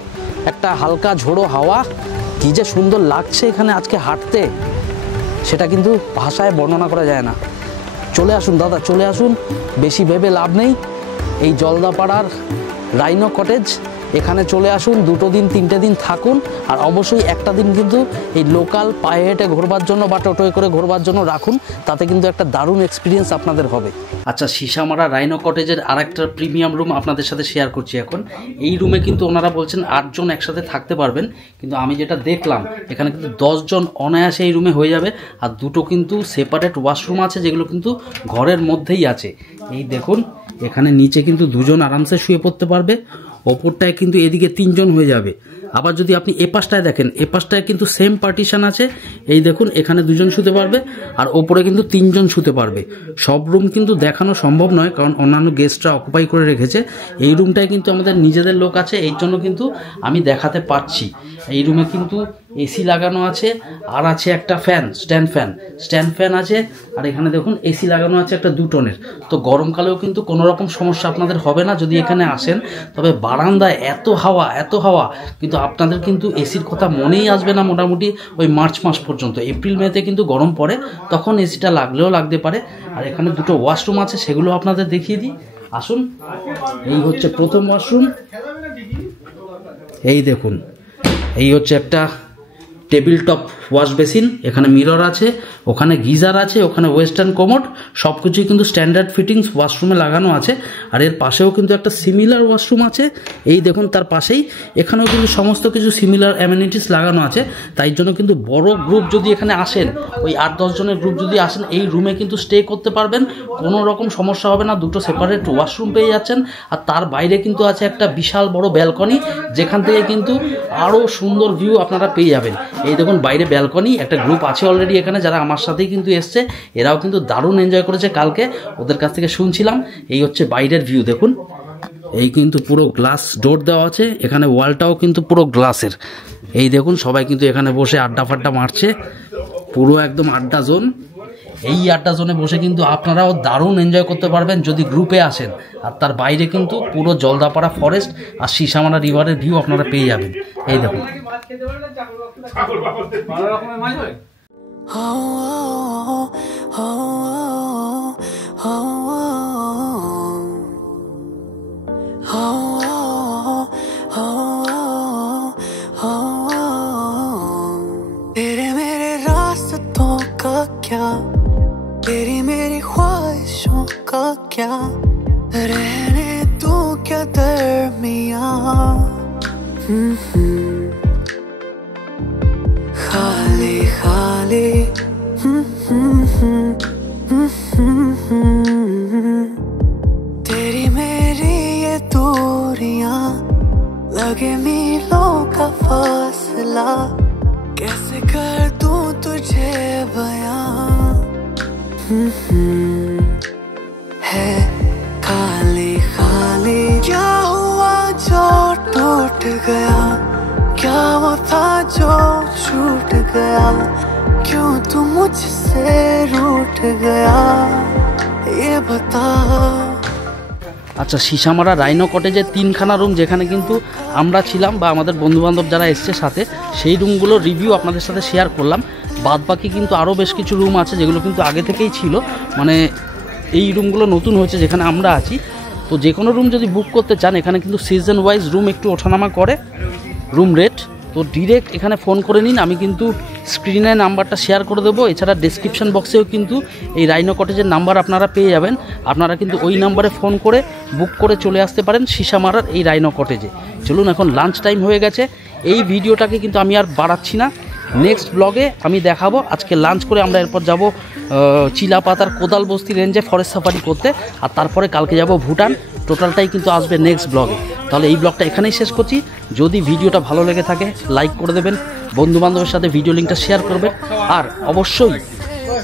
একটা হালকা ঝোড়ো হাওয়া, কি যে সুন্দর লাগছে এখানে আজকে হাঁটতে, সেটা কিন্তু ভাষায় বর্ণনা করা যায় না। চলে আসুন দাদা, চলে আসুন, বেশি ভেবে লাভ নেই। এই জলদাপাড়ার রাইনো কটেজ এখানে চলে আসুন, 2 দিন 3টে দিন থাকুন, আর অবশ্যই একটা দিন কিন্তু এই লোকাল পায়ে হেঁটে ঘোরবার জন্য বা টোটোয় করে ঘোরবার জন্য রাখুন, তাতে কিন্তু একটা দারুণ এক্সপিরিয়েন্স আপনাদের হবে। আচ্ছা, সিসামারা রাইনো কটেজের আরেকটা প্রিমিয়াম রুম আপনাদের সাথে শেয়ার করছি এখন। এই রুমে কিন্তু ওনারা বলছেন 8 জন একসাথে থাকতে পারবেন, কিন্তু আমি যেটা দেখলাম এখানে কিন্তু 10 জন অনায়াসে এই রুমে হয়ে যাবে। আর 2টো কিন্তু সেপারেট ওয়াশরুম আছে, যেগুলো কিন্তু ঘরের মধ্যেই আছে। এই দেখুন, এখানে নিচে কিন্তু 2 জন আরামসে শুয়ে পড়তে পারবে, ওপরটায় কিন্তু এদিকে 3 জন হয়ে যাবে। আবার যদি আপনি এপাশটায় দেখেন, এপাশটায় কিন্তু সেম পার্টিশন আছে। এই দেখুন, এখানে 2 জন শুতে পারবে আর ওপরে কিন্তু 3 জন শুতে পারবে। সব রুম কিন্তু দেখানো সম্ভব নয়, কারণ অন্যান্য গেস্টরা অকুপাই করে রেখেছে। এই রুমটায় কিন্তু আমাদের নিজেদের লোক আছে, এই জন্য কিন্তু আমি দেখাতে পারছি। এই রুমে কিন্তু এসি লাগানো আছে, আর আছে একটা ফ্যান, স্ট্যান্ড ফ্যান আছে। আর এখানে দেখুন এসি লাগানো আছে একটা 2 টনের। তো গরমকালেও কিন্তু কোনো রকম সমস্যা আপনাদের হবে না যদি এখানে আসেন। তবে বারান্দায় এত হাওয়া, কিন্তু আপনাদের কিন্তু এসির কথা মনেই আসবে না মোটামুটি ওই মার্চ মাস পর্যন্ত। এপ্রিল মেতে কিন্তু গরম পড়ে, তখন এসিটা লাগলেও লাগতে পারে। আর এখানে 2টো ওয়াশরুম আছে, সেগুলো আপনাদের দেখিয়ে দিই। আসুন, এই হচ্ছে প্রথম ওয়াশরুম। এই দেখুন, এই হচ্ছে একটা টেবিল টপ ওয়াশ বেসিন, এখানে মিরর আছে, ওখানে গিজার আছে, ওখানে ওয়েস্টার্ন কোমোড, সব কিছুই কিন্তু স্ট্যান্ডার্ড ফিটিংস ওয়াশরুমে লাগানো আছে। আর এর পাশেও কিন্তু একটা সিমিলার ওয়াশরুম আছে, এই দেখুন তার পাশেই। এখানেও কিন্তু সমস্ত কিছু সিমিলার অ্যামেনিটিস লাগানো আছে। তাই জন্য কিন্তু বড় গ্রুপ যদি এখানে আসেন, ওই 8-10 জনের গ্রুপ যদি আসেন, এই রুমে কিন্তু স্টে করতে পারবেন, কোনো রকম সমস্যা হবে না। 2টো সেপারেট ওয়াশরুম পেয়ে যাচ্ছেন। আর তার বাইরে কিন্তু আছে একটা বিশাল বড় ব্যালকনি, যেখান থেকে কিন্তু আরও সুন্দর ভিউ আপনারা পেয়ে যাবেন। এই দেখুন বাইরে ব্যালকনি, একটা গ্রুপ আছে অলরেডি এখানে যারা আমার সাথেই কিন্তু এসছে, এরাও কিন্তু দারুণ এনজয় করেছে কালকে, ওদের কাছ থেকে শুনছিলাম। এই হচ্ছে বাইরের ভিউ, দেখুন এই কিন্তু পুরো গ্লাস ডোর দেওয়া আছে, এখানে ওয়ালটাও কিন্তু পুরো গ্লাসের। এই দেখুন সবাই কিন্তু এখানে বসে আড্ডা ফাড্ডা মারছে, পুরো একদম আড্ডা জোন। এই আড্ডা জোনে বসে কিন্তু আপনারাও দারুণ এনজয় করতে পারবেন যদি গ্রুপে আসেন। আর তার বাইরে কিন্তু পুরো জলদাপাড়া ফরেস্ট আর সিসামারা রিভারের ভিউ আপনারা পেয়ে যাবেন। এই দেখুন, तेरे मेरे रास्तों का क्या, तेरी मेरी ख्वाहिशों का क्या, रहने तू क्या दरमियां। खाली खाली तेरी मेरी ये दूरियां, लगे मीलों का फासला, कैसे कर दूं तुझे बयां। है खाली खाली, क्या हुआ जो टूट गया, क्या वो था जो छूट गया, क्यों तू मुझसे रूठ गया, ये बता। আচ্ছা, সিসামারা রাইনো কটেজের 3খানা রুম যেখানে কিন্তু আমরা ছিলাম বা আমাদের বন্ধুবান্ধব যারা এসছে সাথে, সেই রুমগুলোর রিভিউ আপনাদের সাথে শেয়ার করলাম। বাদ বাকি কিন্তু আরও বেশ কিছু রুম আছে যেগুলো কিন্তু আগে থেকেই ছিল, মানে এই রুমগুলো নতুন হয়েছে যেখানে আমরা আছি। তো যে কোনো রুম যদি বুক করতে চান, এখানে কিন্তু সিজন ওয়াইজ রুম একটু ওঠানামা করে রুম রেট। তো ডিরেক্ট এখানে ফোন করে নিন, আমি কিন্তু স্ক্রিনে নাম্বারটা শেয়ার করে দেবো। এছাড়া ডেসক্রিপশন বক্সেও কিন্তু এই রাইনো কটেজের নাম্বার আপনারা পেয়ে যাবেন। আপনারা কিন্তু ওই নাম্বারে ফোন করে বুক করে চলে আসতে পারেন সিসামারার এই রাইনো কটেজে। চলুন, এখন লাঞ্চ টাইম হয়ে গেছে, এই ভিডিওটাকে কিন্তু আমি আর বাড়াচ্ছি না, নেক্সট ব্লগে আমি দেখাবো। আজকে লাঞ্চ করে আমরা এরপর যাব চিলাপাতার কোদালবস্তি রেঞ্জে ফরেস্ট সাফারি করতে, আর তারপরে কালকে যাব ভুটান। টোটালটাই কিন্তু আসবে নেক্সট ব্লগে। তাহলে এই ব্লগটা এখানেই শেষ করছি। যদি ভিডিওটা ভালো লেগে থাকে লাইক করে দেবেন, বন্ধুবান্ধবের সাথে ভিডিও লিঙ্কটা শেয়ার করবেন, আর অবশ্যই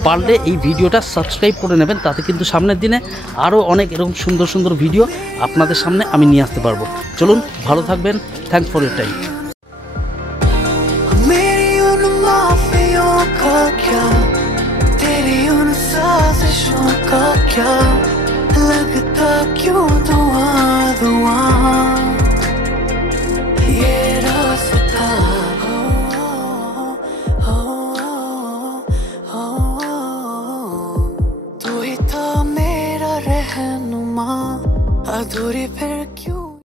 পারলে এই ভিডিওটা সাবস্ক্রাইব করে নেবেন। তাতে কিন্তু সামনের দিনে আরও অনেক এরকম সুন্দর সুন্দর ভিডিও আপনাদের সামনে আমি নিয়ে আসতে পারবো। চলুন, ভালো থাকবেন, থ্যাংকস ফর ইউর টাইম। मेरी उन माफियों का क्या, तेरी उन साजिशों का क्या, लगता क्यों धुआं धुआं ये रास्ता। तू ही था मेरा रहनुमा, अधूरी फिर क्यों